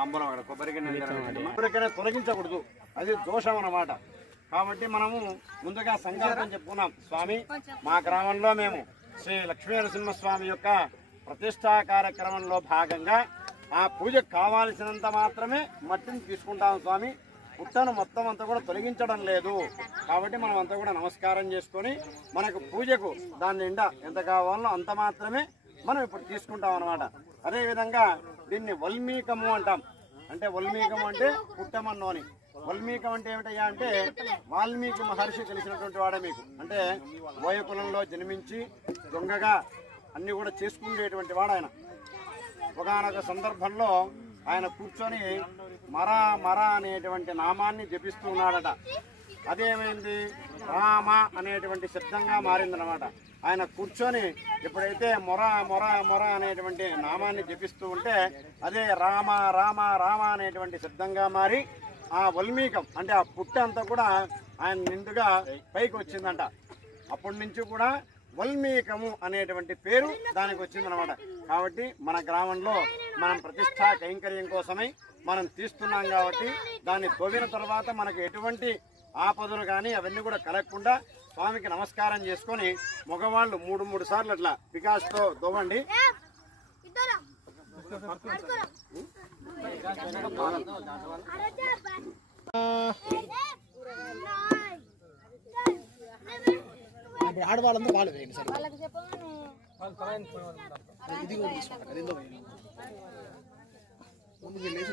అంబలం అక్కడ కొబ్బరికైనా తొలగించకూడదు, అది దోషం అన్నమాట. కాబట్టి మనము ముందుగా సంకల్పం చెప్పుకున్నాం, స్వామి మా గ్రామంలో మేము శ్రీ లక్ష్మీ నరసింహస్వామి యొక్క ప్రతిష్టా కార్యక్రమంలో భాగంగా ఆ పూజకు కావాల్సినంత మాత్రమే మట్టిని తీసుకుంటాం స్వామి, పుట్టను మొత్తం అంతా కూడా తొలగించడం లేదు. కాబట్టి మనం అంతా కూడా నమస్కారం చేసుకొని మనకు పూజకు దాని నిండా ఎంత కావాలో అంత మాత్రమే మనం ఇప్పుడు తీసుకుంటాం అన్నమాట. అదేవిధంగా దీన్ని వల్మీకము అంటాం. అంటే వల్మీకం అంటే పుట్టమన్ను అని. వల్మీకం అంటే ఏమిటయ్యా అంటే వాల్మీకి మహర్షి తెలిసినటువంటి వాడే మీకు. అంటే బోయకులంలో జన్మించి దొంగగా అన్ని కూడా చేసుకునేటువంటి వాడు ఆయన. ఒకనొక సందర్భంలో ఆయన కూర్చొని మరా మరా అనేటువంటి నామాన్ని జపిస్తూ ఉన్నాడట. అదేమైంది, రామ అనేటువంటి శబ్దంగా మారిందనమాట. ఆయన కూర్చొని ఎప్పుడైతే మొర మొర మొర అనేటువంటి నామాన్ని జపిస్తూ ఉంటే అదే రామ రామ రామ అనేటువంటి శబ్దంగా మారి ఆ వల్మీకం అంటే ఆ పుట్ట అంతా కూడా ఆయన నిండుగా పైకి వచ్చిందంట. అప్పటి నుంచి కూడా వల్మీకము అనేటువంటి పేరు దానికి వచ్చిందనమాట. కాబట్టి మన గ్రామంలో మనం ప్రతిష్టా కైంకర్యం కోసమై మనం తీస్తున్నాం. కాబట్టి దాన్ని తవ్విన తర్వాత మనకు ఎటువంటి ఆపదలు కానీ అవన్నీ కూడా కలగకుండా స్వామికి నమస్కారం చేసుకొని మగవాళ్ళు 3 సార్లు అట్లా పికాస్తో దొవ్వండి. ఆడవాళ్ళంతా వాళ్ళు వేయండి సార్. ఇది కూడా తీసుకుంటారు. ముందుకు వెళ్ళేసి